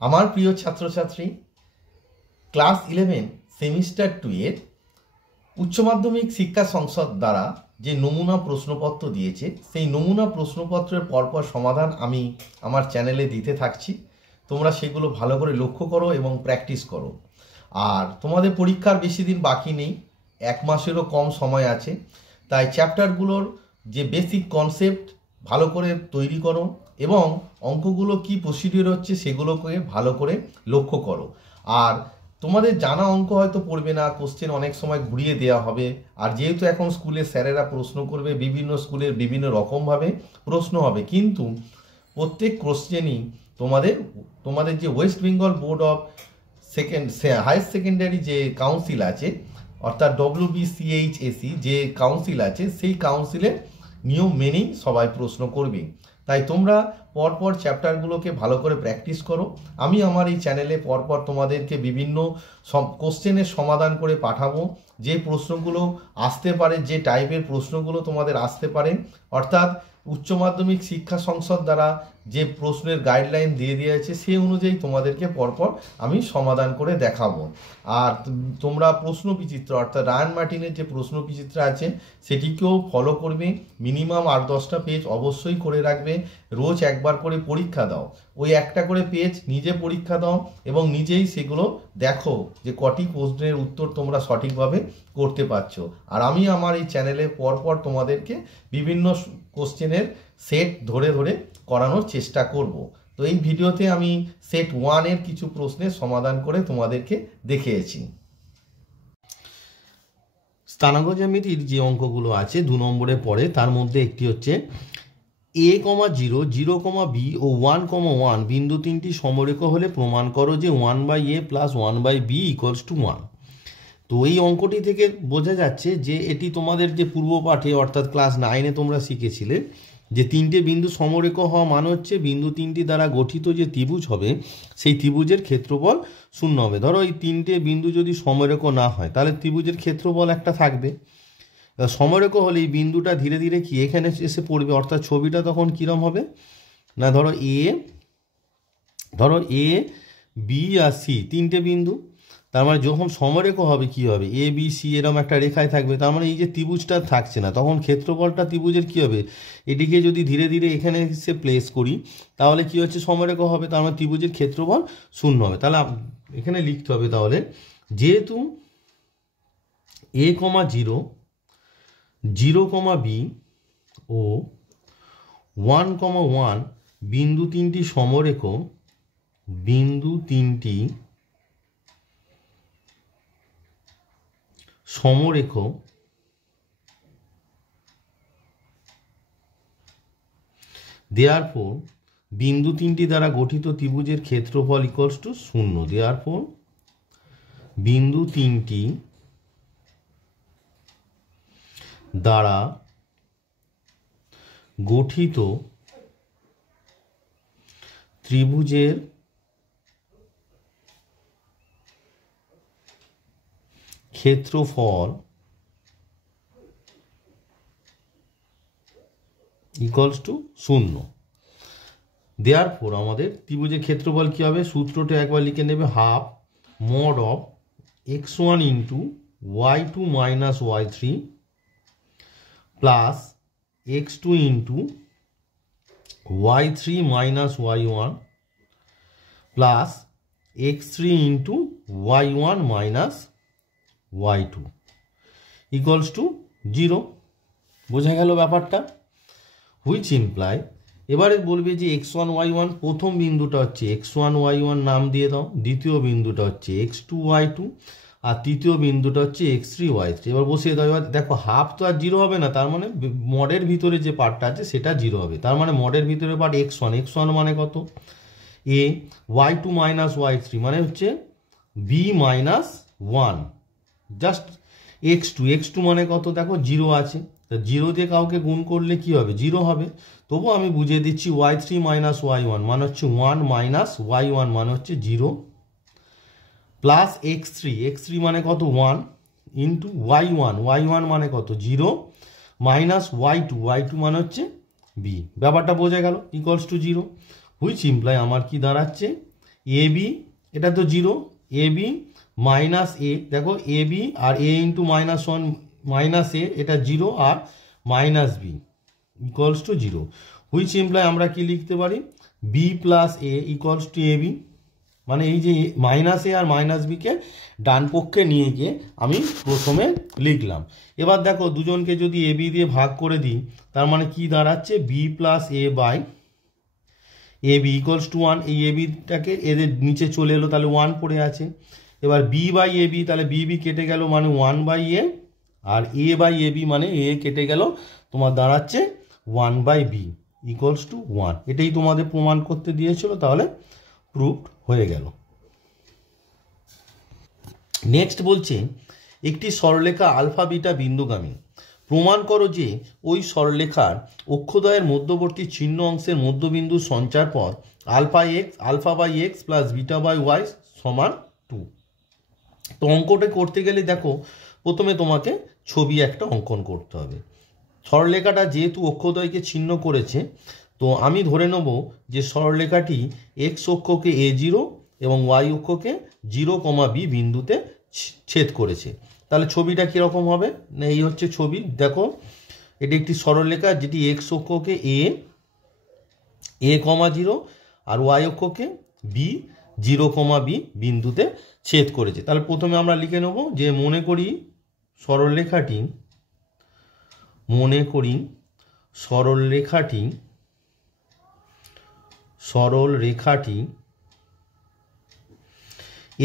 আমার প্রিয় ছাত্রছাত্রী, ক্লাস 11 সেমিস্টার 2 এর উচ্চ মাধ্যমিক শিক্ষা সংসদ দ্বারা যে নমুনা প্রশ্নপত্র দিয়েছে, সেই নমুনা প্রশ্নপত্রের পরপর সমাধান আমি আমার চ্যানেলে দিতে থাকছি। তোমরা সেগুলো ভালো করে লক্ষ্য করো এবং প্র্যাকটিস করো। আর তোমাদের পরীক্ষার বেশি দিন বাকি নেই, 1 মাসেরও কম সময় আছে। তাই চ্যাপ্টারগুলোর যে বেসিক কনসেপ্ট ভালো করে তৈরি করো এবং অঙ্কগুলো কি প্রসিডিওর হচ্ছে সেগুলোকে ভালো করে লক্ষ্য করো। আর তোমাদের জানা অঙ্ক হয়তো পড়বে না, কোশ্চেন অনেক সময় ঘুরিয়ে দেওয়া হবে। আর যেহেতু এখন স্কুলে স্যারেরা প্রশ্ন করবে, বিভিন্ন স্কুলের বিভিন্ন রকমভাবে প্রশ্ন হবে, কিন্তু প্রত্যেক কোশ্চেনই তোমাদের যে West Bengal board of higher secondary যে কাউন্সিল আছে, অর্থাৎ WBCHSC যে কাউন্সিল আছে, সেই কাউন্সিলের নিয়ম মেনেই সবাই প্রশ্ন করবে। তাই তোমরা পরপর চ্যাপ্টারগুলোকে ভালো করে প্র্যাকটিস করো। আমি আমার এই চ্যানেলে পরপর তোমাদেরকে বিভিন্ন কোশ্চেনের সমাধান করে পাঠাবো। যে প্রশ্নগুলো আসতে পারে, যে টাইপের প্রশ্নগুলো তোমাদের আসতে পারে, অর্থাৎ উচ্চ মাধ্যমিক শিক্ষা সংসদ দ্বারা যে প্রশ্নের গাইডলাইন দিয়ে দিয়েছে সেই অনুযায়ী তোমাদেরকে পরপর আমি সমাধান করে দেখাবো। আর তোমরা প্রশ্ন বিচিত্র, অর্থাৎ রায়ান মার্টিনের যে প্রশ্ন বিচিত্র আছে সেটিকেও ফলো করবে। মিনিমাম 8-10টা পেজ অবশ্যই করে রাখবে। রোজ একবার করে পরীক্ষা দাও, ওই একটা করে পেজ নিজে পরীক্ষা দাও এবং নিজেই সেগুলো দেখো যে কটি প্রশ্নের উত্তর তোমরা সঠিকভাবে করতে পারছো। আর আমি আমার এই চ্যানেলে পরপর তোমাদেরকে বিভিন্ন কোশ্চেনের সেট ধরে ধরে করানোর চেষ্টা করব। তো এই ভিডিওতে আমি সেট 1 এর কিছু প্রশ্নের সমাধান করে তোমাদেরকে দেখিয়েছি। স্থানাঙ্ক জ্যামিতির যে অঙ্কগুলো আছে 2 নম্বরে পড়ে, তার মধ্যে একটি হচ্ছে a,0, 0,b ও 1,1 বিন্দু তিনটি সমরেখ হলে প্রমাণ করো যে 1/a + 1/b = 1। তো এই অঙ্কটি থেকে বোঝা যাচ্ছে যে এটি তোমাদের যে পূর্ব পাঠে, অর্থাৎ ক্লাস 9-এ তোমরা শিখেছিলে যে 3টে বিন্দু সমরেখ হওয়া মানে হচ্ছে বিন্দু 3টি দ্বারা গঠিত যে ত্রিভুজ হবে সেই ত্রিভুজের ক্ষেত্রফল 0 হবে। ধরো এই 3টে বিন্দু যদি সমরেখ না হয় তাহলে ত্রিভুজের ক্ষেত্রফল একটা থাকবে। সমরেখ হলে এই বিন্দুটা ধীরে ধীরে কি এখানে এসে পড়বে, অর্থাৎ ছবিটা তখন কীরকম হবে না, ধরো এ বি আর সি 3টে বিন্দু, তার মানে যখন সমরেখ হবে কি হবে, ABC এরকম একটা রেখায় থাকবে, তার মানে এই যে ত্রিভুজটা থাকছে না, তখন ক্ষেত্রফলটা ত্রিভুজের কি হবে, এটিকে যদি ধীরে ধীরে এখানে এসে প্লেস করি তাহলে কি হচ্ছে, সমরেখ হবে, তার মানে ত্রিভুজের ক্ষেত্রফল 0 হবে। তাহলে এখানে লিখতে হবে তাহলে যেহেতু a,0, 0,b ও 1,1 বিন্দু তিনটি সমরেখ, therefore বিন্দু তিনটি দ্বারা গঠিত ত্রিভুজের ক্ষেত্রফল = 0। therefore বিন্দু তিনটি দ্বারা গঠিত ত্রিভুজের ক্ষেত্রফল = 0। দেয়ারফর আমাদের ত্রিভুজের ক্ষেত্রফল কি হবে, সূত্রটা একবার লিখে নেবে, ½ mod of x1 × y2 - y3 plus x2 × y3 - y1 plus x3 × y1 - y2 = 0। বোঝা গেল ব্যাপারটা, হুইচ ইমপ্লাই এবারে বলবে যে x1 y1 প্রথম বিন্দুটা হচ্ছে x1 y1 নাম দিয়ে দাও, দ্বিতীয় বিন্দুটা হচ্ছে x2 y2 আর তৃতীয় বিন্দুটা হচ্ছে x3 y3। এবার বসিয়ে দাও। এবার দেখো হাফ তো আর 0 হবে না, তার মানে মডের ভিতরে যে পার্টটা আছে সেটা 0 হবে, তার মানে মডের ভিতরে পার্ট x1 মানে কত a, y2 - y3 মানে হচ্ছে b - 1, জাস্ট x2 মানে কত, দেখো 0 আছে, তা 0 দিয়ে কাউকে গুণ করলে কি হবে, 0 হবে। তবু আমি বুঝিয়ে দিচ্ছি y3 - y1 মানে হচ্ছে 1 - y1 মানে হচ্ছে 0 প্লাস x3 মানে কত 1 ইন্টু y1 মানে কত 0 মাইনাস y2 মানে হচ্ছে b। ব্যাপারটা বোঝা গেল, = 0, হুইচ ইমপ্লাই আমার কি দাঁড়াচ্ছে এ বি এটা তো zero, A B minus A, দেখো এ বি আর এ ইন্টু -1 মাইনাস এ, এটা জিরো আর minus B equals to zero, which imply আমরা কি লিখতে পারি, B plus A equals to A B. মানে এই যে মাইনাস এ আর মাইনাস বিকে ডান পক্ষে নিয়ে গিয়ে আমি প্রথমে লিখলাম। এবার দেখো দুজনকে যদি এ বি দিয়ে ভাগ করে দিই, তার মানে কি দাঁড়াচ্ছে, B plus A by A B equals to 1। এই এ বিটাকে এদের নিচে চলে এলো, তাহলে 1 পড়ে আছে। এবার বি বাই এ বি, তাহলে বি বি কেটে গেল, মানে 1 বাই এ, আর এ বাই এ বি মানে এ কেটে গেল, তোমার দাঁড়াচ্ছে 1 বাই বি ইকুয়ালস টু 1। এটাই তোমাদের প্রমাণ করতে দিয়েছিল, তাহলে প্রুভড হয়ে গেল। নেক্সট বলছে একটি সরলরেখা আলফা বিটা বিন্দুগামী, প্রমাণ করো যে ওই সরলরেখার অক্ষদ্বয়ের মধ্যবর্তী চিহ্ন অংশের মধ্যবিন্দুর সঞ্চার পথ alpha by X plus beta by Y সমান 2। তো অঙ্কটা করতে গেলে দেখো প্রথমে তোমাকে ছবি একটা অঙ্কন করতে হবে। সরলরেখাটা যেহেতু অক্ষদ্বয়কে ছিন্ন করেছে, তো আমি ধরে নেব যে সরলরেখাটি এক্স অক্ষকে A0 এবং ওয়াই অক্ষকে 0, বি বিন্দুতে ছেদ করেছে। তাহলে ছবিটা কীরকম হবে না, এই হচ্ছে ছবি। দেখো এটি একটি সরলরেখা যেটি এক্স অক্ষকে A0 আর ওয়াই অক্ষকে B0, বি বিন্দুতে ছেদ করেছে। তাহলে প্রথমে আমরা লিখে নেব যে মনে করি সরলরেখাটি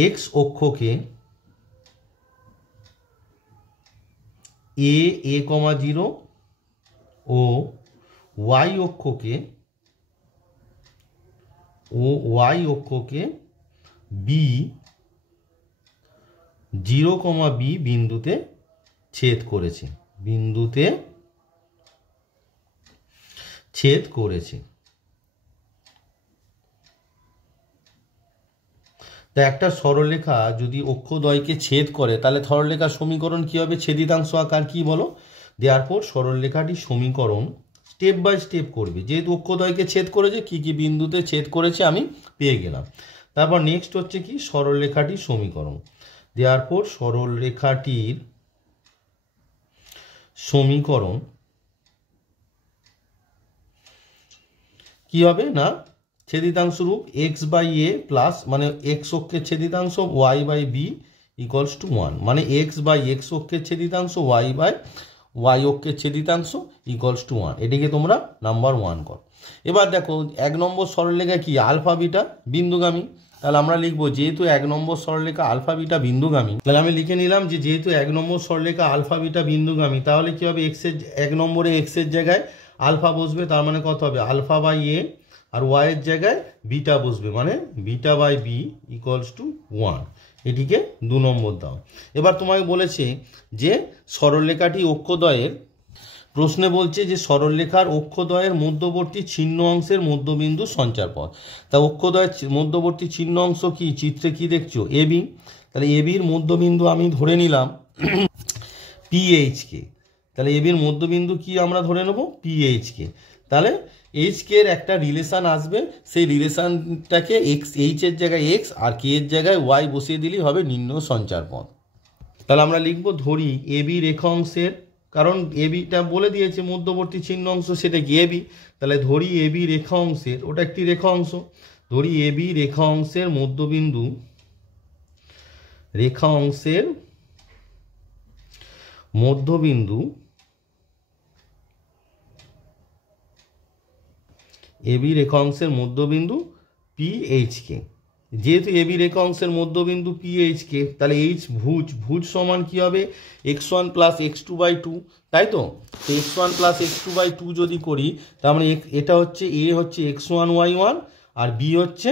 এক্স অক্ষকে A0 ও ওয়াই অক্ষকে B0, বি বিন্দুতে ছেদ করেছে। তা একটা সরলরেখা যদি অক্ষদ্বয়কে ছেদ করে, তাহলে সরলরেখার সমীকরণ কি হবে, ছেদিতাংশ আকার কি বলো। দেয়ারপর সরলরেখাটি সমীকরণ স্টেপ বাই স্টেপ করবে, যেহেতু অক্ষদ্বয়কে ছেদ করেছে কি কি বিন্দুতে ছেদ করেছে আমি পেয়ে গেলাম। তারপর নেক্সট হচ্ছে কি সরলরেখাটির সমীকরণ। দেয়ারপর সরলরেখাটির সমীকরণ কি হবে না, ছেদিতাংশ রূপ এক্স বাই এ প্লাস, মানে এক্স অক্ষের ছেদিতাংশ Y by B equals to 1, মানে এক্স বাই এক্স অক্ষের ছেদিতাংশ ওয়াই বাই ওয়াই অক্ষের ছেদিতাংশ ইকুয়ালস টু 1। এটিকে তোমরা নাম্বার 1 কর। এবার দেখো 1 নম্বর সরলরেখা কি আলফা বিটা বিন্দুগামী, তাহলে আমরা লিখবো যেহেতু 1 নম্বর সরলরেখা আলফা বিটা বিন্দুগামী, তাহলে আমি লিখে নিলাম যে যেহেতু 1 নম্বর সরলরেখা আলফা বিটা বিন্দুগামী, তাহলে কি হবে, এক্সের 1 নম্বরে এক্সের জায়গায় আলফা বসবে, তার মানে কত হবে আলফা বাই এ, আর ওয়াইয়ের জায়গায় বিটা বসবে, মানে beta by B equals to 1। এটিকে 2 নম্বর দাও। এবার তোমাকে বলেছে যে সরলরেখাটি অক্ষদ্বয়ের, প্রশ্নে বলছে যে সরলরেখার অক্ষদ্বয়ের মধ্যবর্তী ছিন্ন অংশের মধ্যবিন্দু সঞ্চারপথ। তা অক্ষদ্বয়ের মধ্যবর্তী ছিন্ন অংশ কি, চিত্রে কি দেখছো, এবি। তাহলে এবির মধ্যবিন্দু আমি ধরে নিলাম পিএইচকে। তাহলে এবির মধ্যবিন্দু কি আমরা ধরে নেব, পিএইচকে। তাহলে এইচকে এর একটা রিলেশান আসবে, সেই রিলেশানটাকে এক্স, এইচ এর জায়গায় এক্স আর কে এর জায়গায় ওয়াই বসিয়ে দিলেই হবে নির্ণয় সঞ্চারপথ। তাহলে আমরা লিখবো ধরি এবি রেখা অংশের, কারণ এবিটা বলে দিয়েছে মধ্যবর্তী চিহ্ন অংশ সেটা কি এবি, তাহলে ধরি এবি রেখা অংশের, ওটা একটি রেখা অংশ, ধরি এবি রেখা অংশের মধ্যবিন্দু, এবি রেখা অংশের মধ্যবিন্দু পিএইচকে। যেহেতু এবি রেখা অংশের মধ্যবিন্দু পিএইচকে, তাহলে এইচ ভুজ সমান কি হবে, x1 প্লাস x2 বাই 2, তাই তো। x1 প্লাস x2 বাই 2 যদি করি, তার মানে এটা হচ্ছে এ হচ্ছে x1 y1 আর বি হচ্ছে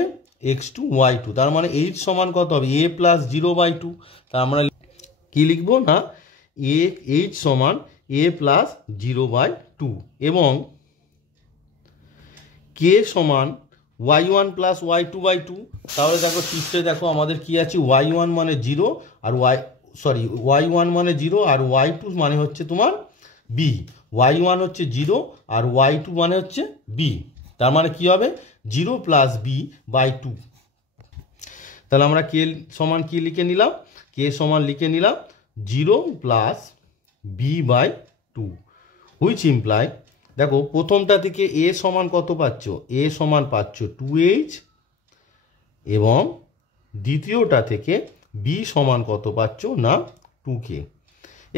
x2 y2, তার মানে এইচ সমান কত হবে, a প্লাস 0/2। তা আমরা কি লিখবো না, এইচ সমান a প্লাস 0/2 এবং কে সমান y1 প্লাস y2/2। তাহলে দেখো চিত্রে দেখো আমাদের কি আছে, y1 মানে 0 আর y1 মানে 0 আর y2 মানে হচ্ছে তোমার b। y1 হচ্ছে 0 আর y2 মানে হচ্ছে b, তার মানে কি হবে 0 প্লাস b/2। তাহলে আমরা কে সমান কি লিখে নিলাম, কে সমান লিখে নিলাম 0 plus B by 2, which imply, দেখো প্রথমটা থেকে এ সমান কত পাচ্ছ, এ সমান পাচ্ছ 2h, এবং দ্বিতীয়টা থেকে বি সমান কত পাচ্ছ না 2k।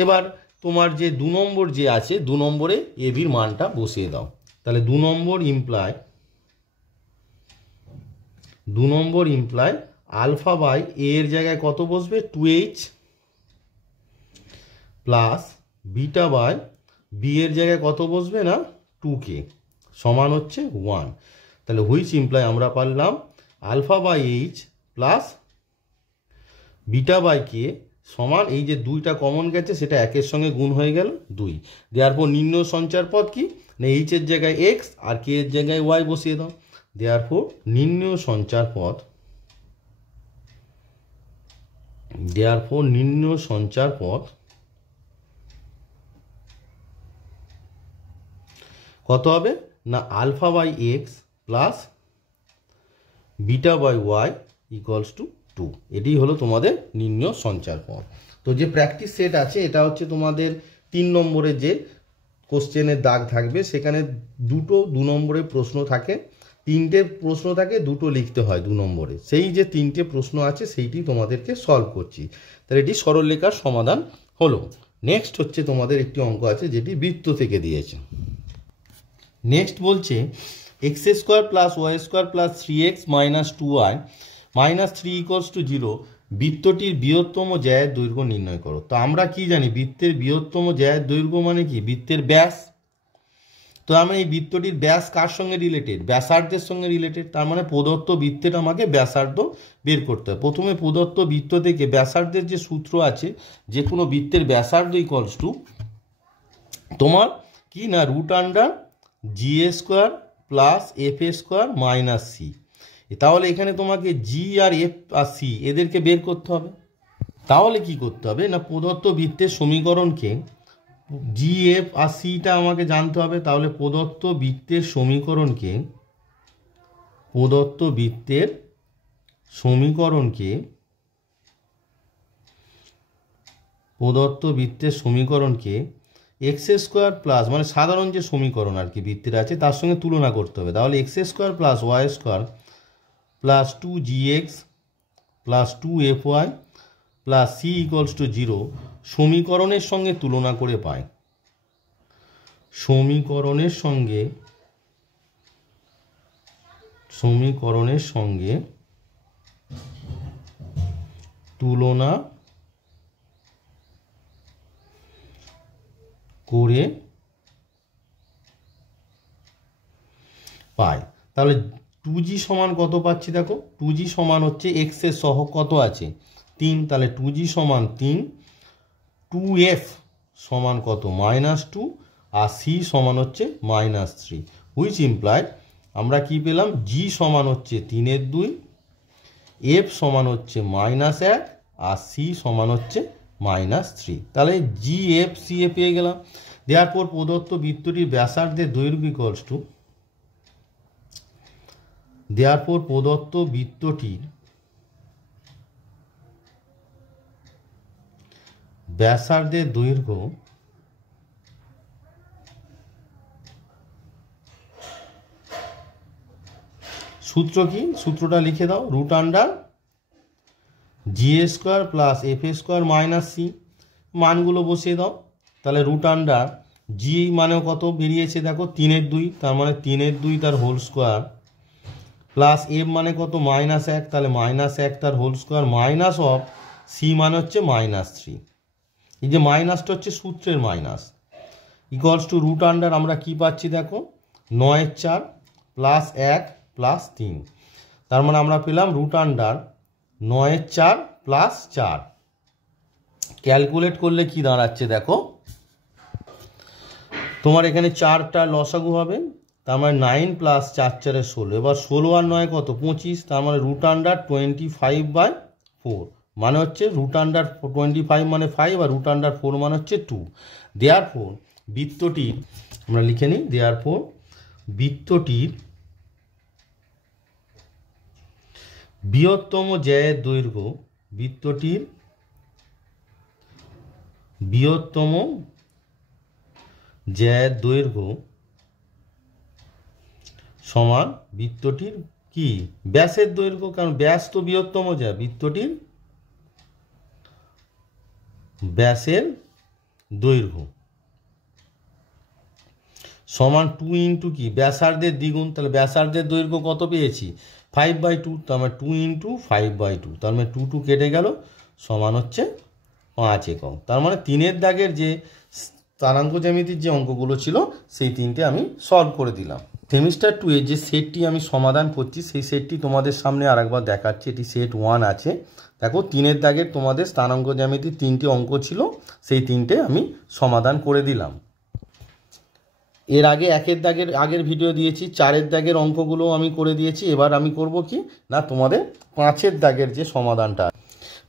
এবার তোমার যে 2 নম্বর যে আছে 2 নম্বরে এ বির মানটা বসিয়ে দাও। তাহলে 2 নম্বর ইমপ্লাই আলফা বাই এ এর জায়গায় কত বসবে 2h, plus beta by B এর জায়গায় কত বসবে না 2k, সমান হচ্ছে 1। তাহলে হুইচ ইমপ্লাই আমরা পারলাম alpha by H plus beta by K সমান, এই যে 2টা কমন গেছে সেটা একের সঙ্গে গুণ হয়ে গেল 2। দেয়ারফর নির্ণয় সঞ্চার পদ কি না এইচ এর জায়গায় এক্স আর কে এর জায়গায় ওয়াই বসিয়ে দাও। দেয়ারফর নির্ণয় সঞ্চার পদ কত হবে না alpha by X plus beta by Y equals to 2। এটি হলো তোমাদের নির্ণয় সঞ্চার পদ। তো যে প্র্যাকটিস সেট আছে এটা হচ্ছে তোমাদের 3 নম্বরে যে কোশ্চেনের দাগ থাকবে, সেখানে 2 নম্বরের প্রশ্ন থাকে, 3টে প্রশ্ন থাকে, 2টো লিখতে হয় 2 নম্বরে। সেই যে 3টে প্রশ্ন আছে সেইটি তোমাদেরকে সলভ করছি। তাহলে এটি সরলরেখার সমাধান হলো। নেক্সট হচ্ছে তোমাদের একটি অঙ্ক আছে যেটি বৃত্ত থেকে দিয়েছে। নেক্সট বলছে X square plus Y square plus 3x minus 2y minus 3 equals to 0 বৃত্তটির বৃহত্তম জ্যায়ের দৈর্ঘ্য নির্ণয় করো। তো আমরা কি জানি বৃত্তের বৃহত্তম জ্যায়ের দৈর্ঘ্য মানে কি বৃত্তের ব্যাস। তো আমরা এই বৃত্তটির ব্যাস কার সঙ্গে রিলেটেড, ব্যাসার্ধের সঙ্গে রিলেটেড। তার মানে প্রদত্ত বৃত্তের আমাকে ব্যাসার্ধ বের করতে হয়। প্রথমে প্রদত্ত বৃত্ত থেকে ব্যাসার্ধের যে সূত্র আছে, যে কোনো বৃত্তের ব্যাসার্ধ ইকুয়ালস টু তোমার কি না root under G A square plus F A square minus C. তাহলে এখানে তোমাকে জি আর এফ আর সি এদেরকে বের করতে হবে। তাহলে কি করতে হবে না প্রদত্ত বৃত্তের সমীকরণকে জি এফ আর সিটা আমাকে জানতে হবে। তাহলে প্রদত্ত বৃত্তের সমীকরণকে এক্স স্কোয়ার প্লাস মানে সাধারণ যে সমীকরণ আর কি বৃত্তের আছে তার সঙ্গে তুলনা করতে হবে। তাহলে X square plus Y square plus 2gx plus 2fy plus C equals to 0 সমীকরণের সঙ্গে তুলনা করে পায়। সমীকরণের সঙ্গে তুলনা করে পায়। তাহলে 2g সমান কত পাচ্ছি দেখো, 2g সমান হচ্ছে এক্স এর সহগ কত আছে 3, তাহলে 2g সমান 3, 2f সমান কত -2 আর c সমান হচ্ছে -3, হুইচ ইমপ্লাই আমরা কি পেলাম g সমান হচ্ছে 3/2, f সমান হচ্ছে -1 আর c সমান হচ্ছে -3। তাহলে জি এফ সি এ পেয়ে গেলাম। দেয়ারপর প্রদত্ত বৃত্তটির ব্যাসার্ধের দৈর্ঘ্য ইকুয়ালস টু ব্যাসার্ধের দৈর্ঘ্য সূত্র কি, সূত্রটা লিখে দাও, root under G A square plus F A square minus C, মানগুলো বসিয়ে দাও। তাহলে রুট আন্ডার জি মানেও কত বেরিয়েছে দেখো 3/2, তার মানে 3/2 তার হোল স্কোয়ার প্লাস এফ মানে কত -1, তাহলে -1 তার whole square minus of C মানে হচ্ছে -3। এই যে মাইনাসটা হচ্ছে সূত্রের minus equals to root under আমরা কি পাচ্ছি দেখো 9/4 প্লাস 1 প্লাস 3, তার মানে আমরা পেলাম রুট আন্ডার 9/4 প্লাস 4। ক্যালকুলেট করলে কি দাঁড়াচ্ছে দেখো, তোমার এখানে 4টা লসাগু হবে, তার মানে 9 প্লাস 4 4 16, এবার 16 আর 9 কত 25, তার মানে রুট আন্ডার 25/4 মানে হচ্ছে রুট আন্ডার 25 মানে 5 আর রুট আন্ডার 4 মানে হচ্ছে 2। দেয়ারফর বৃত্তটি আমরা লিখে নিই, দেয়ারফর বৃহত্তম জ্যায়ের দৈর্ঘ্য বৃত্তটির বৃহত্তম জ্যায়ের দৈর্ঘ্য সমান বৃত্তটির কি ব্যাসের দৈর্ঘ্য, কারণ ব্যাস তো বৃহত্তম জ্যা, বৃত্তটির ব্যাসের দৈর্ঘ্য সমান 2 ইন্টু কি ব্যাসার্ধের দ্বিগুণ, তাহলে ব্যাসার্ধের দৈর্ঘ্য কত পেয়েছি 5/2, তার মানে 2 ইন্টু 5/2, তার মানে 2 কেটে গেল, সমান হচ্ছে 5 একক। তার মানে 3-এর দাগের যে স্থানাঙ্ক জ্যামিতির যে অঙ্কগুলো ছিল সেই 3টে আমি সলভ করে দিলাম। সেমিস্টার 2 এর যে সেটটি আমি সমাধান করছি সেই সেটটি তোমাদের সামনে আরেকবার দেখাচ্ছি। এটি সেট 1 আছে। দেখো 3-এর দাগের তোমাদের স্থানাঙ্ক জ্যামিতির 3টে অঙ্ক ছিল, সেই 3টে আমি সমাধান করে দিলাম। এর আগে 1-এর দাগের আগের ভিডিও দিয়েছি, 4-এর দাগের অঙ্কগুলো আমি করে দিয়েছি। এবার আমি করব কি না তোমাদের 5-এর দাগের যে সমাধানটা,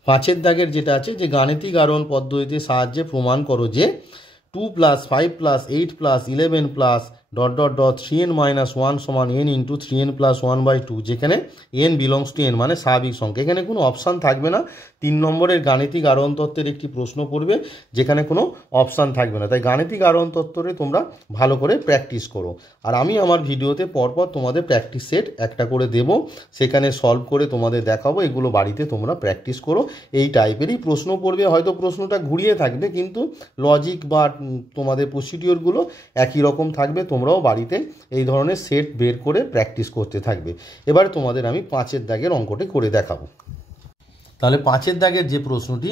5-এর দাগের যেটা আছে যে গাণিতিক আরোহণ পদ্ধতির সাহায্যে প্রমাণ করো যে 2 + 5 + 8 + 11 + ... 3n - 1 সমান n ইন্টু 3n + 1/2, যেখানে n বিলংস টু n মানে স্বাভাবিক সংখ্যা। এখানে কোনো অপশান থাকবে না। 3 নম্বরের গাণিতিক আরোহণ তত্ত্বের একটি প্রশ্ন পড়বে যেখানে কোনো অপশান থাকবে না, তাই গাণিতিক আরোহণ তত্ত্বরে তোমরা ভালো করে প্র্যাকটিস করো। আর আমি আমার ভিডিওতে পরপর তোমাদের প্র্যাকটিস সেট একটা করে দেব, সেখানে সলভ করে তোমাদের দেখাবো। এগুলো বাড়িতে তোমরা প্র্যাকটিস করো। এই টাইপেরই প্রশ্ন পড়বে, হয়তো প্রশ্নটা ঘুরিয়ে থাকবে কিন্তু লজিক বা তোমাদের প্রসিডিওরগুলো একই রকম থাকবে। তোমরাও বাড়িতে এই ধরনের সেট বের করে প্র্যাকটিস করতে থাকবে। এবার তোমাদের আমি 5-এর দাগের অঙ্কটি করে দেখাবো। তাহলে 5-এর দাগের যে প্রশ্নটি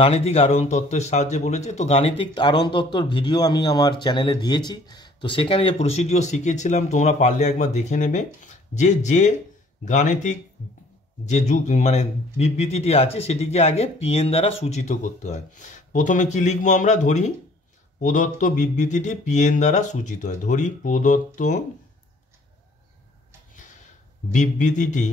গাণিতিক আরোহণ তত্ত্বের সাহায্যে বলেছে, তো গাণিতিক আরোহণ তত্ত্বর ভিডিও আমি আমার চ্যানেলে দিয়েছি। তো সেখানে যে প্রসিডিওর শিখিয়েছিলাম তোমরা পারলে একবার দেখে নেবে। যে গাণিতিক যে মানে বিবৃতিটি আছে সেটিকে আগে পিএন দ্বারা সূচিত করতে হয়। প্রথমে কি লিখবো আমরা, ধরি প্রদত্ত বিবৃতিটি পিএন দ্বারা সূচিত হয়। ধরি প্রদত্ত বিবৃতিটি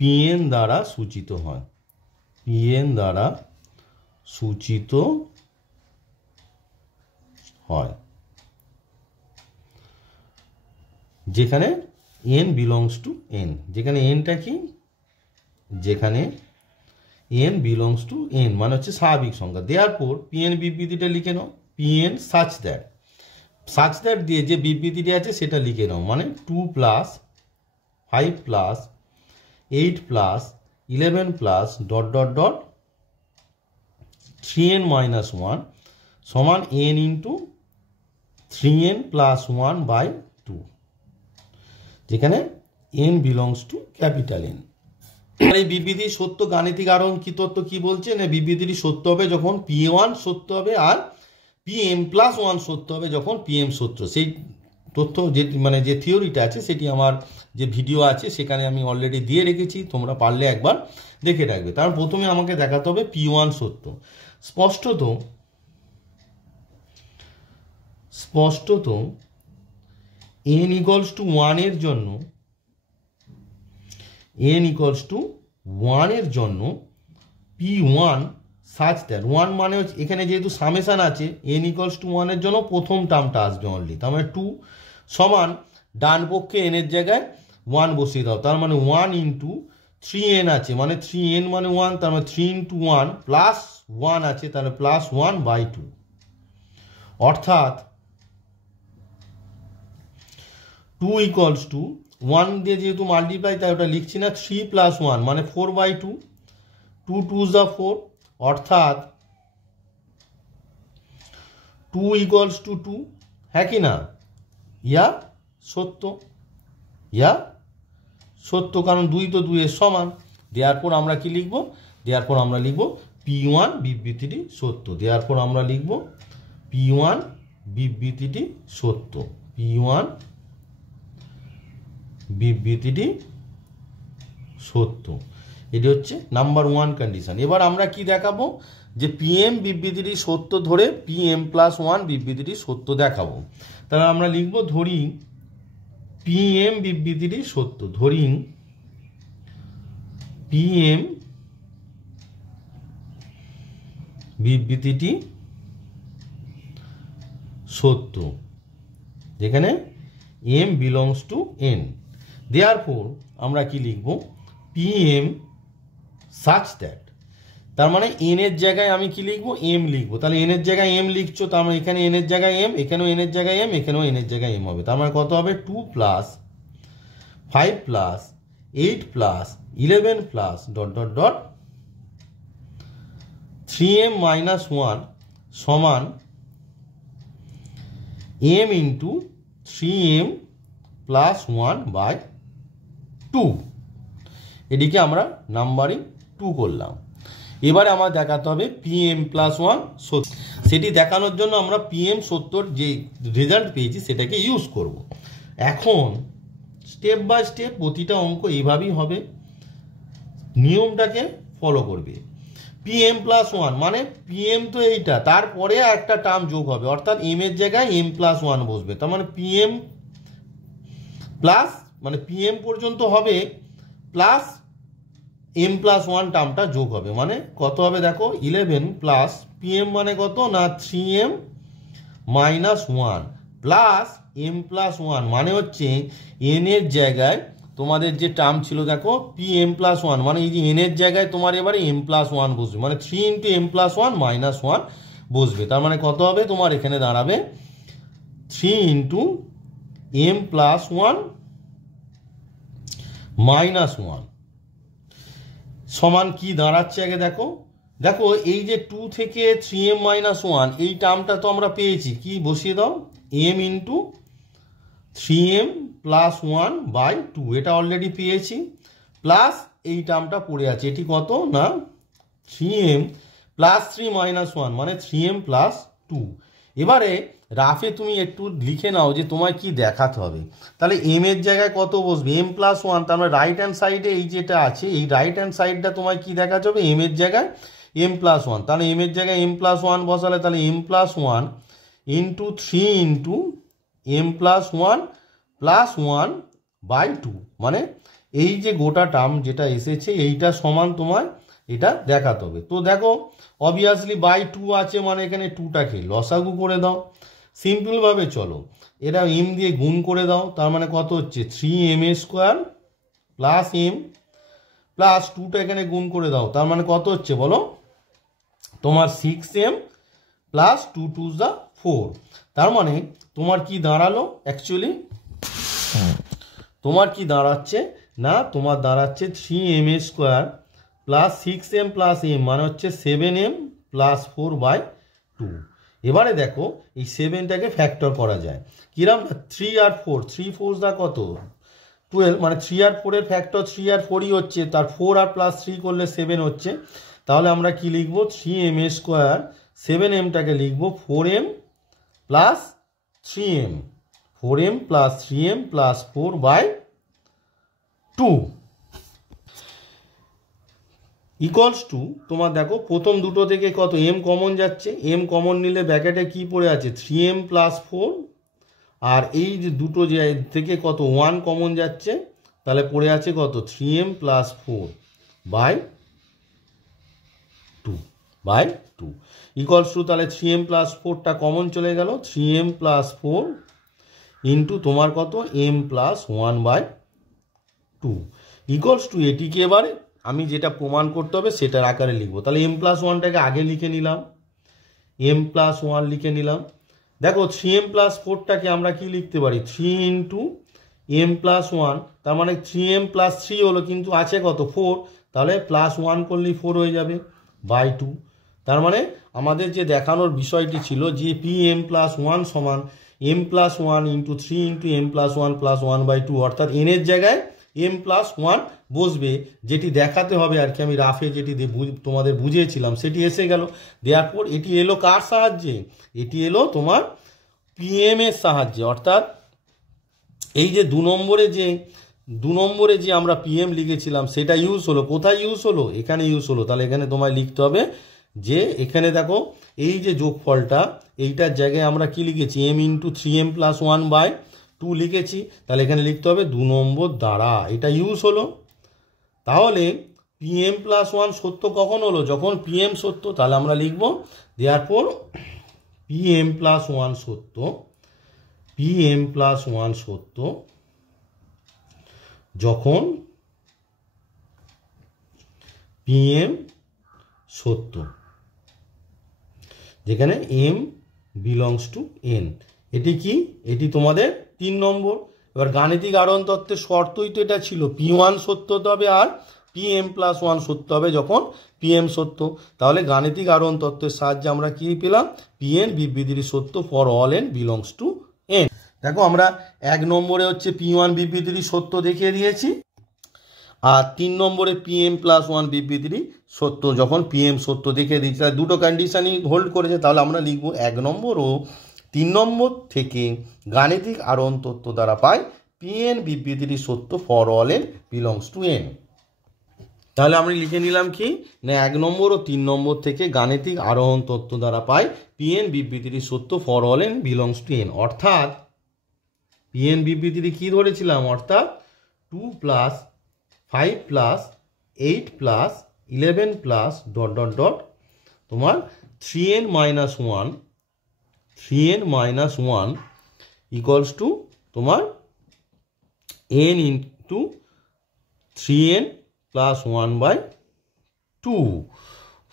পিএন দ্বারা সূচিত হয়। পিএন দ্বারা সূচিত হয় যেখানে n বিলংস টু n, যেখানে nটা কি, যেখানে n বিলংস টু n মানে হচ্ছে স্বাভাবিক সংখ্যা। দেয়ারফর পিএন বিবৃতিটা লিখে নাও, পিএন সাচ দ্যাট দিয়ে যে বিবৃতিটি আছে সেটা লিখে নাও, মানে 2 + 5 + 8 + 11 + ... 3n - 1 সমান n ইন্টু 3n + 1/2, যেখানে n belongs to capital N। এই বিবৃতি সত্য গাণিতিক আরোহণ কি তত্ত্ব কি বলছে না, বিবৃতিটি সত্য হবে যখন P1 সত্য হবে আর Pm + 1 সত্য হবে যখন Pm সত্য। সেই তথ্য যে মানে যে থিওরিটা আছে সেটি আমার যে ভিডিও আছে সেখানে আমি অলরেডি দিয়ে রেখেছি, তোমরা পারলে একবার দেখে রাখবে। তার প্রথমে আমাকে দেখাতে হবে P1 সত্য। স্পষ্টত n = 1 এর জন্য P1 such that 1 মানে এখানে যেহেতু সামেশন আছে n = 1 এর জন্য প্রথম টার্মটা আসবে অনলি, তার মানে 2 সমান ডান পক্ষে n এর জায়গায় 1 বসিয়ে দাও, তার মানে 1 ইন্টু 3n আছে, মানে 3n মানে 1, তার মানে 3 ইন্টু 1 প্লাস 1 আছে, তাহলে +1/2, অর্থাৎ 2 = 1 দিয়ে যেহেতু মাল্টিপ্লাই তাই ওটা লিখছি না, 3 + 1 মানে 4/2, 2 2 যা 4, অর্থাৎ 2 = 2, হ্যাঁ কি না, ইয়া সত্য, কারণ 2 তো 2 এর সমান। দেয়ারপর আমরা কি লিখব, দেয়ারপর আমরা লিখব P1 বিবৃতিটি সত্য। দেয়ারপর আমরা লিখব P1 বিবৃতিটি সত্য, P1 বিবৃতিটি সত্য। এটি হচ্ছে নাম্বার 1 কন্ডিশন। এবার আমরা কি দেখাবো, যে পিএম বিবৃতিটি সত্য ধরে Pm + 1 বিবৃতিটি সত্য দেখাবো। তাহলে আমরা লিখব, ধরি পিএম বিবৃতিটি সত্য, ধরি পিএম বিবৃতিটি সত্য, যেখানে m belongs to n. Therefore আমরা কি লিখব, pm such that, তার মানে n এর জায়গায় আমি কি লিখব, m লিখব। তাহলে n এর জায়গায় m লিখছো, তার মানে এখানে n এর জায়গায় m, এখানেও n এর জায়গায় m, এখানেও n এর জায়গায় m হবে। তার মানে কত হবে, 2 plus 5 plus 8 plus 11 plus dot dot dot 3m minus 1 সমান m ইন্টু 3m প্লাস 1/2। এদিকে আমরা নাম্বারিং 2 করলাম। এবারে আমার দেখাতে হবে pm প্লাস 1 70। সেটি দেখানোর জন্য আমরা pm 70 যে রেজাল্ট পেয়েছি সেটাকে ইউজ করব। এখন স্টেপ বাই স্টেপ প্রতিটা অঙ্ক এইভাবেই হবে, নিয়মটাকে ফলো করবে। pm প্লাস 1 মানে pm তো এইটা, তারপরে একটা টার্ম যোগ হবে, অর্থাৎ m এর জায়গায় m প্লাস 1 বসবে। তার মানে pm প্লাস মানে pm পর্যন্ত হবে প্লাস m প্লাস 1 টার্মটা যোগ হবে, মানে কত হবে দেখো 11 প্লাস pm মানে কত না 3m minus 1 plus m plus 1 মানে হচ্ছে n এর জায়গায় তোমাদের যে টার্ম ছিল দেখো pm প্লাস 1 মানে এই যে n এর জায়গায় তোমার এবারে m প্লাস 1 বসবে, মানে 3 ইন্টু m প্লাস 1 মাইনাস 1 বসবে। তার মানে কত হবে তোমার এখানে দাঁড়াবে 3 ইন্টু m প্লাস 1 মাইনাস 1 সমান কি দাঁড়াচ্ছে আগে দেখো, দেখো এই যে 2 থেকে 3m মাইনাস 1 এই টার্মটা তো আমরা পেয়েছি, কি বসিয়ে দাও m ইন্টু 3m প্লাস 1/2, এটা অলরেডি পেয়েছি, প্লাস এই টার্মটা পড়ে আছে, এটি কত না 3m প্লাস 3 মাইনাস 1 মানে 3m প্লাস 2। এবারে রাফে তুমি একটু লিখে নাও যে তোমায় কি দেখাতে হবে। তাহলে m এর জায়গায় কত বসবে m প্লাস 1, তার মানে রাইট হ্যান্ড সাইডে এই যেটা আছে এই রাইট হ্যান্ড সাইডটা তোমায় কি দেখাতে হবে, m এর জায়গায় m প্লাস 1, তাহলে m এর জায়গায় m প্লাস 1 বসালে তাহলে m plus 1 into 3 into m plus 1 plus 1/2, মানে এই যে গোটা টার্ম যেটা এসেছে এইটা সমান তোমার এটা দেখাতে হবে। তো দেখো অবভিয়াসলি বাই 2 আছে, মানে এখানে 2টাকে লসাগু করে দাও, সিম্পলভাবে চলো এটা m দিয়ে গুণ করে দাও, তার মানে কত হচ্ছে 3m square plus m plus 2টা এখানে গুণ করে দাও, তার মানে কত হচ্ছে বলো তোমার 6m প্লাস 2 2 যা 4। তার মানে তোমার কি দাঁড়ালো অ্যাকচুয়ালি, তোমার কি দাঁড়াচ্ছে না তোমার দাঁড়াচ্ছে 3m square plus 6m plus m মানে হচ্ছে 7m প্লাস 4/2। এবারে দেখো এই 7টাকে ফ্যাক্টর করা যায় কিরম, 3 আর 4, 3 4 দা কত 12, মানে 3 আর 4 এর ফ্যাক্টর 3 আর 4ই হচ্ছে, তার 4 আর প্লাস 3 করলে 7 হচ্ছে। তাহলে আমরা কি লিখব 3m স্কোয়ার 7mটাকে লিখব 4m plus 3m, 4m plus 3m plus 4/2 equals to তোমার দেখো প্রথম দুটো থেকে কত m কমন যাচ্ছে, m কমন নিলে ব্র্যাকেটে কি পড়ে আছে 3m প্লাস 4, আর এই যে দুটো যে থেকে কত 1 কমন যাচ্ছে তাহলে পড়ে আছে কত 3m প্লাস 4/2 ইকুয়ালস টু তাহলে 3m প্লাস 4টা কমন চলে গেল, 3m প্লাস 4 ইন্টু তোমার কত m প্লাস 1/2 ইকুয়ালস টু এটিকে এবারে আমি যেটা প্রমাণ করতে হবে সেটার আকারে লিখবো। তাহলে m প্লাস 1টাকে আগে লিখে নিলাম, m প্লাস 1 লিখে নিলাম। দেখো 3m প্লাস 4টাকে আমরা কি লিখতে পারি 3 ইন্টু m প্লাস 1, তার মানে 3m প্লাস 3 হলো কিন্তু আছে কত 4, তাহলে প্লাস 1 করলেই 4 হয়ে যাবে /2। তার মানে আমাদের যে দেখানোর বিষয়টি ছিল যে pm প্লাস 1 সমান m plus 1 into 3 into m plus 1 plus 1/2, অর্থাৎ n এর জায়গায় m প্লাস 1 বসবে, যেটি দেখাতে হবে আর কি আমি রাফে যেটি তোমাদের বুঝিয়েছিলাম সেটি এসে গেল। দেয়ারপর এটি এলো কার সাহায্যে, এটি এলো তোমার pm এর সাহায্যে, অর্থাৎ এই যে 2 নম্বরে যে আমরা pm লিখেছিলাম সেটা ইউজ হলো, কোথায় ইউজ হলো এখানে ইউজ হলো। তাহলে এখানে তোমায় লিখতে হবে যে এখানে দেখো এই যে যোগফলটা এইটার জায়গায় আমরা কি লিখেছি m ইন্টু 3m প্লাস 1/2 লিখেছি, তাহলে এখানে লিখতে হবে 2 নম্বর দ্বারা, এটা ইউজ হলো। তাহলে pm প্লাস 1 সত্য কখন হলো, যখন pm সত্য, তাহলে আমরা লিখব দেয়ারপর pm প্লাস 1 সত্য, pm প্লাস 1 সত্য যখন pm সত্য, যেখানে m বিলংস টু n। এটি কি? এটি তোমাদের 3 নম্বর। এবার গাণিতিক আরোহণ তত্ত্বের শর্তই তো এটা ছিল, p1 সত্য হতে হবে আর pm প্লাস 1 সত্য হবে যখন pm সত্য। তাহলে গাণিতিক আরোহণ তত্ত্বের সাহায্যে আমরা কি পেলাম? pn বিবৃতিটি সত্য for all n belongs to n। দেখো আমরা 1 নম্বরে হচ্ছে p1 বিবৃতিটি সত্য দেখিয়ে দিয়েছি, আর 3 নম্বরে pm প্লাস 1 বিবৃতিটি সত্য যখন pm সত্য দেখিয়ে দিয়েছি। তাহলে দুটো কন্ডিশনই হোল্ড করেছে। তাহলে আমরা লিখব 1 নম্বর ও 3 নম্বর থেকে গাণিতিক আরোহণ তত্ত্ব দ্বারা পাই pn বিবৃতিটি সত্য for all n belongs to n। তাহলে আমরা লিখে নিলাম কি না, 1 নম্বর ও 3 নম্বর থেকে গাণিতিক আরোহণ তত্ত্ব দ্বারা পাই pn বিবৃতিটি সত্য for all n belongs to n। অর্থাৎ pn বিবৃতিটি কি ধরেছিলাম? অর্থাৎ 2 plus 5 plus 8 plus 11 plus dot dot dot তোমার 3n মাইনাস 1 ইকুয়ালস টু তোমার n into 3n plus 1/2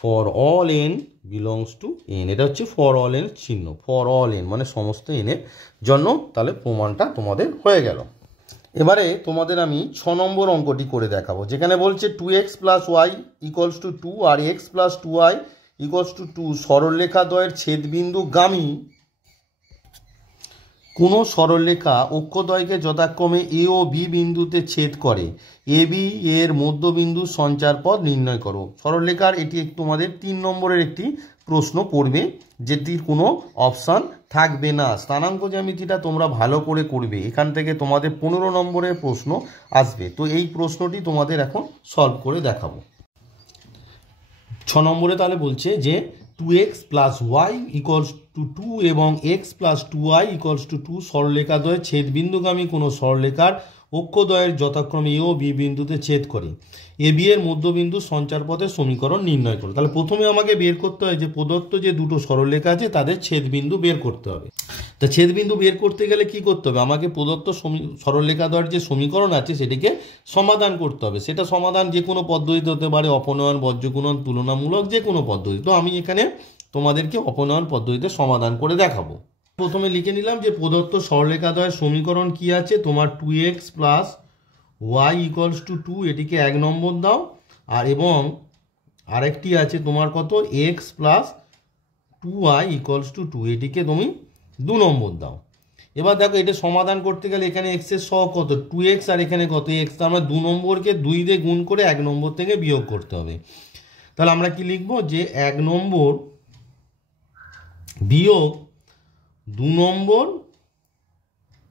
for all n belongs to n। এটা হচ্ছে ফর অল n চিহ্ন, ফর অল n মানে সমস্ত n এর জন্য। তাহলে প্রমাণটা তোমাদের হয়ে গেল। এবারে তোমাদের আমি 6 নম্বর অঙ্কটি করে দেখাবো, যেখানে বলছে 2x plus Y equals to 2 আর x plus 2y equals to 2 সরলরেখাদ্বয়ের ছেদবিন্দুগামী কোন সরলরেখা অক্ষদ্বয়কে যথাক্রমে এ ও বি বিন্দুতে ছেদ করে, এ বি এর মধ্যবিন্দু সঞ্চার পথ নির্ণয় করো। সরলরেখার এটি তোমাদের 3 নম্বরের একটি প্রশ্ন পড়বে, যেটির কোনো অপশান থাকবে না। স্থানাঙ্ক জ্যামিতিটা তোমরা ভালো করে করবে, এখান থেকে তোমাদের 15 নম্বরের প্রশ্ন আসবে। তো এই প্রশ্নটি তোমাদের এখন সলভ করে দেখাবো। 6 নম্বরে তাহলে বলছে যে 2x plus Y equals to 2 এবং x plus 2y equals to 2 সরলরেখাদ্বয়ের ছেদবিন্দুগামী কোনো সরলরেখার অক্ষদ্বয়ের যথাক্রমে এ ও বি বিন্দুতে ছেদ করে, এ বি এর মধ্যবিন্দু সঞ্চারপথের সমীকরণ নির্ণয় করো। তাহলে প্রথমে আমাকে বের করতে হয় যে প্রদত্ত যে দুটো সরলরেখা আছে তাদের ছেদবিন্দু বের করতে হবে। তা ছেদবিন্দু বের করতে গেলে কি করতে হবে? আমাকে প্রদত্ত সরলরেখাদ্বয়ের যে সমীকরণ আছে সেটিকে সমাধান করতে হবে। সেটা সমাধান যে কোনো পদ্ধতিতে হতে পারে, অপনয়ন, বজ্রগুণন, তুলনামূলক, যে কোনো পদ্ধতি। তো আমি এখানে তোমাদেরকে অপনয়ন পদ্ধতিতে সমাধান করে দেখাবো। প্রথমে লিখে নিলাম যে প্রদত্ত সরলরেখাদ্বয়ের সমীকরণ কি আছে, তোমার 2x plus Y equals to 2, এটিকে 1 নম্বর দাও। আর এবং আরেকটি আছে তোমার কত, x plus 2y equals to 2, এটিকে তুমি 2 নম্বর দাও। এবার দেখো এটা সমাধান করতে গেলে এখানে x এর সহগ কত, 2x, আর এখানে কত x। আমরা 2 নম্বরকে 2 দিয়ে গুণ করে 1 নম্বর থেকে বিয়োগ করতে হবে। তাহলে আমরা কি লিখব যে 1 নম্বর বিয়োগ 2 নম্বর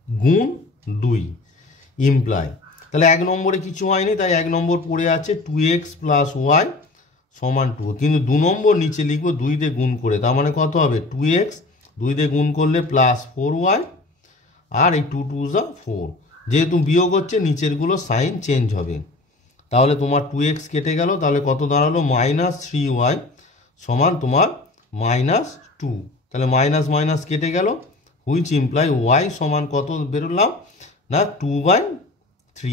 গুণ 2 ইমপ্লাই। তাহলে 1 নম্বরে কিছু হয়নি, তাই 1 নম্বর পড়ে আছে 2x প্লাস ওয়াই সমান 2, কিন্তু 2 নম্বর নিচে লিখবো 2 দিয়ে গুণ করে। তার মানে কত হবে 2x, 2 দিয়ে গুণ করলে প্লাস 4y, আর এই 2 2 যা 4। যেহেতু বিয়োগ হচ্ছে নিচেরগুলো সাইন চেঞ্জ হবে। তাহলে তোমার 2x কেটে গেল, তাহলে কত দাঁড়ালো মাইনাস 3y সমান তোমার মাইনাস 2। তাহলে মাইনাস মাইনাস কেটে গেল, হুইচ ইমপ্লাই y সমান কত বেরোলাম না 2/3।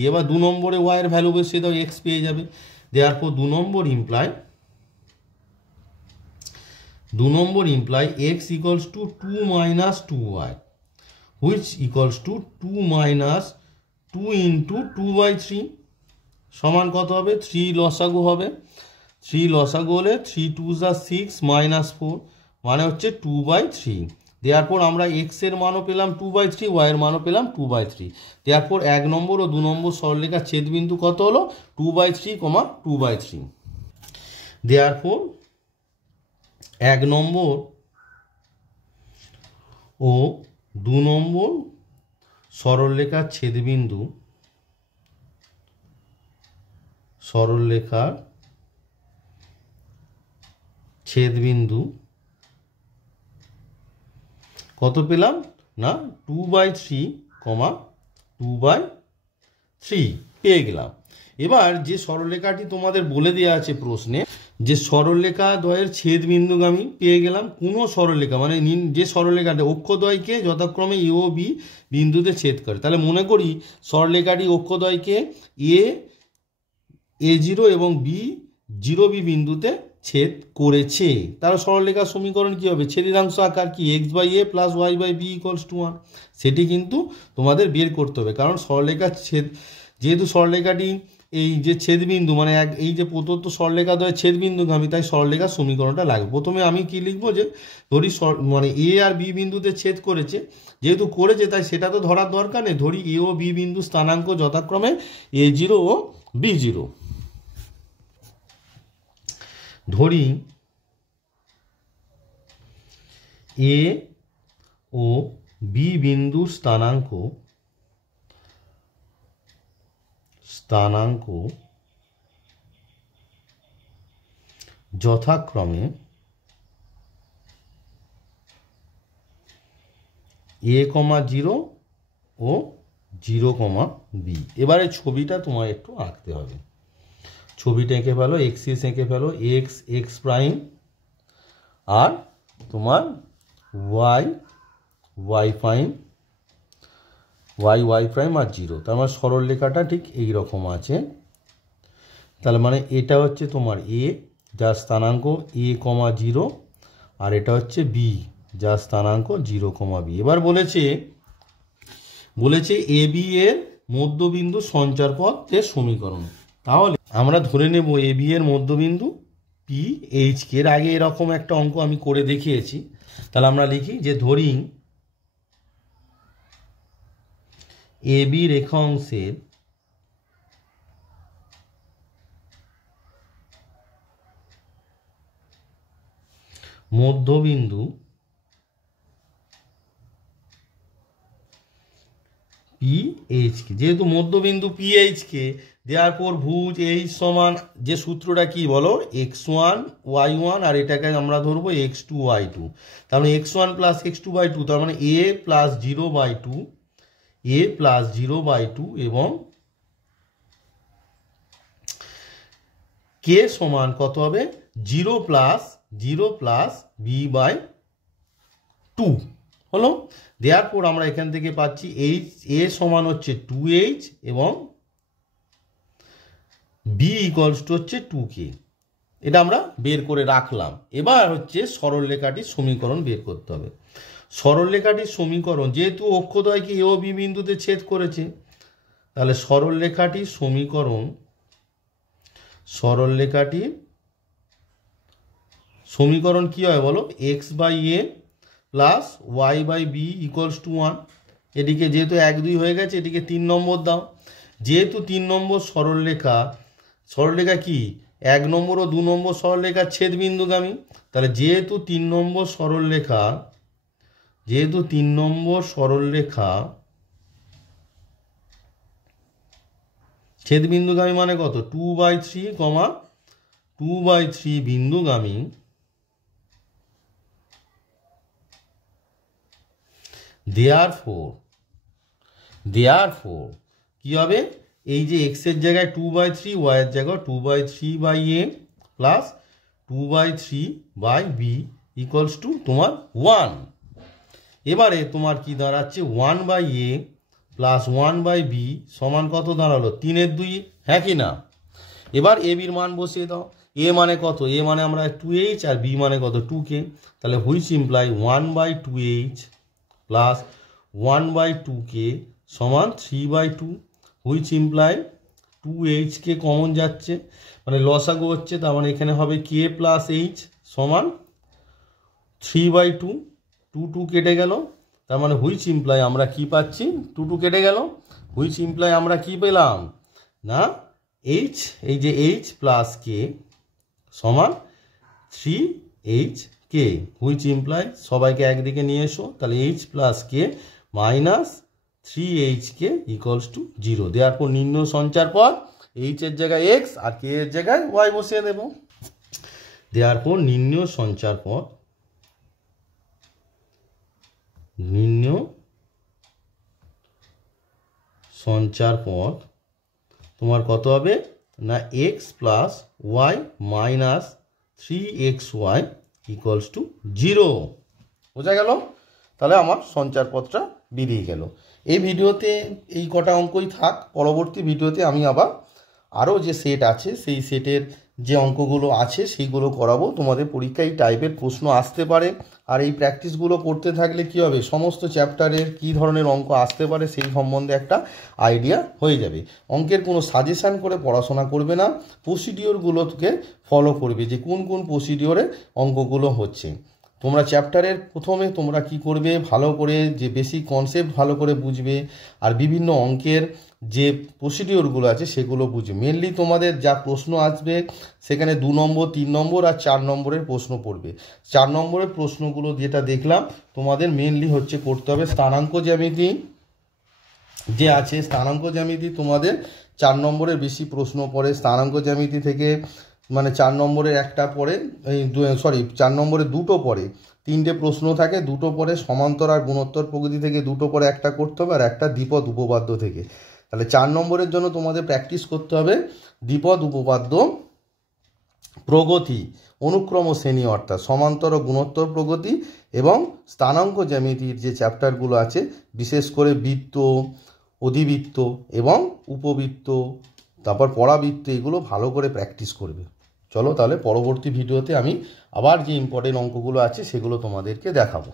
এবার 2 নম্বরে y এর ভ্যালু বেশি দাও, x পেয়ে যাবে। Therefore 2 number imply x equals to 2 minus 2y, which equals to 2 minus 2 into 2/3 সমান কত হবে 3 লসাগু হবে। 3 লসাগু হলে 3 2 যা 6 মাইনাস 4 মানে হচ্ছে 2/3। দেয়ারপর আমরা x এর মানও পেলাম 2/3, y এর মানও পেলাম 2/3। দেয়ারপর 1 নম্বর ও 2 নম্বর সরলরেখার ছেদবিন্দু কত হলো 2/3, 2/3। দেয়ারপর 1 নম্বর ও 2 নম্বর সরলরেখার ছেদবিন্দু কত পেলাম না 2/3, 2/3 পেয়ে গেলাম। এবার যে সরলরেখাটি তোমাদের বলে দেওয়া আছে প্রশ্নে, যে সরলরেখা দ্বয়ের ছেদ বিন্দুগামী পেয়ে গেলাম, কোনো সরলরেখা মানে যে সরলরেখাটা অক্ষদ্বয়কে যথাক্রমে এ ও বি বিন্দুতে ছেদ করে। তাহলে মনে করি সরলরেখাটি অক্ষদ্বয়কে A0 এবং B0B বিন্দুতে ছেদ করেছে। তাহলে সরলরেখার সমীকরণ কী হবে? ছেদিতাংশ আকার কি x/a + y/b = 1, সেটি কিন্তু তোমাদের বের করতে হবে। কারণ সরলরেখার যেহেতু সরলরেখাটি এই যে ছেদবিন্দু মানে এই যে প্রদত্ত সরলরেখা দ্বয়ের ছেদবিন্দুগামী, তাই সরলরেখার সমীকরণটা লাগবে। প্রথমে আমি কি লিখবো, যে ধরি মানে এ আর বি বিন্দুতে ছেদ করেছে, যেহেতু করেছে তাই সেটা তো ধরার দরকার নেই। ধরি এ ও বি বিন্দু স্থানাঙ্ক যথাক্রমে A0 ও B0। ধরি এ ও বি বিন্দুর স্থানাঙ্ক যথাক্রমে A,0 ও 0,b। এবারে ছবিটা তোমার একটু আঁকতে হবে। ছবিটা এঁকে ফেলো, এক্সিস এঁকে ফেলো, এক্স প্রাইম আর তোমার ওয়াই প্রাইম আর 0। তার মানে সরলরেখাটা ঠিক এই রকম আছে। তাহলে মানে এটা হচ্ছে তোমার এ, যার স্থানাঙ্ক A,0, আর এটা হচ্ছে বি, যার স্থানাঙ্ক 0,b। এবার বলেছে এ বি এর মধ্যবিন্দু সঞ্চার পথের সমীকরণ। তাহলে আমরা ধরে নেব এ বি এর মধ্যবিন্দু পি এইচ কে। এর আগে এরকম একটা অঙ্ক আমি করে দেখিয়েছি। তাহলে আমরা লিখি যে ধরি এ বি রেখা অংশের মধ্যবিন্দু পি এইচ কে। যেহেতু মধ্যবিন্দু পি এইচ কে, দেয়ারপর ভুজ এইচ সমান, যে সূত্রটা কি বলো, x1 y1 আর এটাকে আমরা ধরবো x2 y2। তার মানে x1 + x2/2, তার মানে a + 0/2 এবং k সমান কত হবে? 0 + b/2 হলো। দেয়ারপর আমরা এখান থেকে পাচ্ছি a সমান হচ্ছে 2h এবং b হচ্ছে 2k। এটা আমরা বের করে রাখলাম। এবার হচ্ছে সরলরেখাটির সমীকরণ বের করতে হবে। সরলরেখাটির সমীকরণ, যেহেতু অক্ষদ্বয়কে এ ও বি বিন্দুতে ছেদ করেছে, তাহলে সরলরেখাটির সমীকরণ কি হয় বলো? x/a + y/b = 1। এদিকে যেহেতু 1 2 হয়ে গেছে, এদিকে 3 নম্বর দাও। যেহেতু 3 নম্বর সরলরেখা কি 1 নম্বর ও 2 নম্বর সরলরেখার ছেদবিন্দুগামী, তাহলে যেহেতু 3 নম্বর সরলরেখা ছেদবিন্দুগামী মানে কত? 2/3 বিন্দুগামী, দেয়ারফোর কি হবে? এই যে x এর জায়গায় 2/3, y এর জায়গায় 2/3/a + 2/3/b = তোমার 1। এবারে তোমার কি দাঁড়াচ্ছে? 1/a + 1/b সমান কত দাঁড়ালো? 3/2, হ্যাঁ কি না? এবার এ বির মান বসিয়ে দাও। এ মানে কত? এ মানে আমরা 2h আর বি মানে কত? 2k। তাহলে হুইচ ইমপ্লাই 1/2h + 1/2k সমান 3/2, which imply 2h K common যাচ্ছে, মানে লসাগু হচ্ছে। তার মানে এখানে হবে k + h সমান 3/2, 2 কেটে গেল। তার মানে হুইচ ইমপ্লাই আমরা কি পাচ্ছি? 2 কেটে গেল, হুইচ ইমপ্লাই আমরা কি পেলাম না h, এই যে h + k সমান 3hk, হুইচ ইমপ্লাই সবাইকে একদিকে নিয়ে এসো। তাহলে h + k - 3hk = 0। দেওয়ার নির্ণয় সঞ্চার পথ, h এর জায়গায় x আর k এর জায়গায় y বসিয়ে দেব। দেওয়ার নির্ণয় সঞ্চার পথ তোমার কত হবে না? x + y - 3xy equals to 0। বোঝা গেল? তাহলে আমার সঞ্চারপথটা বেরিয়ে গেল। এই ভিডিওতে এই কটা অঙ্কই থাক। পরবর্তী ভিডিওতে আমি আবার আরও যে সেট আছে সেই সেটের যে অঙ্কগুলো আছে সেইগুলো করাবো। তোমাদের পরীক্ষায় এই টাইপের প্রশ্ন আসতে পারে, আর এই প্র্যাকটিসগুলো করতে থাকলে কী হবে, সমস্ত চ্যাপ্টারের কী ধরনের অঙ্ক আসতে পারে সেই সম্বন্ধে একটা আইডিয়া হয়ে যাবে। অঙ্কের কোনো সাজেশান করে পড়াশোনা করবে না, প্রসিডিওরগুলোকে ফলো করবে যে কোন কোন প্রসিডিওরে অঙ্কগুলো হচ্ছে। তোমরা চ্যাপ্টারের প্রথমে তোমরা কি করবে, ভালো করে যে বেসিক কনসেপ্ট ভালো করে বুঝবে, আর বিভিন্ন অঙ্কের যে প্রসিডিওরগুলো আছে সেগুলো বুঝবে। মেনলি তোমাদের যা প্রশ্ন আসবে সেখানে 2 নম্বর, 3 নম্বর আর 4 নম্বরের প্রশ্ন পড়বে। 4 নম্বরের প্রশ্নগুলো যেটা দেখলাম তোমাদের মেনলি হচ্ছে করতে হবে স্থানাঙ্ক জ্যামিতি যে আছে, স্থানাঙ্ক জ্যামিতি তোমাদের 4 নম্বরের বেশি প্রশ্ন পড়ে। স্থানাঙ্ক জ্যামিতি থেকে মানে 4 নম্বরের একটা পড়ে, 4 নম্বরে 2টো পড়ে, 3টে প্রশ্ন থাকে, 2টো পড়ে সমান্তর আর গুণোত্তর প্রকৃতি থেকে, 2টো পড়ে একটা করতে হবে, আর একটা দ্বিপদ উপপাদ্য থেকে। তাহলে 4 নম্বরের জন্য তোমাদের প্র্যাকটিস করতে হবে দ্বিপদ উপপাদ্য প্রগতি, অনুক্রম শ্রেণী অর্থাৎ সমান্তর ও গুণোত্তর প্রগতি, এবং স্থানাঙ্ক জ্যামিতির যে চ্যাপ্টারগুলো আছে বিশেষ করে বৃত্ত, অধিবৃত্ত এবং উপবৃত্ত, তারপর পরাবৃত্ত, এগুলো ভালো করে প্র্যাকটিস করবে। চলো তাহলে পরবর্তী ভিডিওতে আমি আবার যে ইম্পর্টেন্ট অঙ্কগুলো আছে সেগুলো তোমাদেরকে দেখাবো।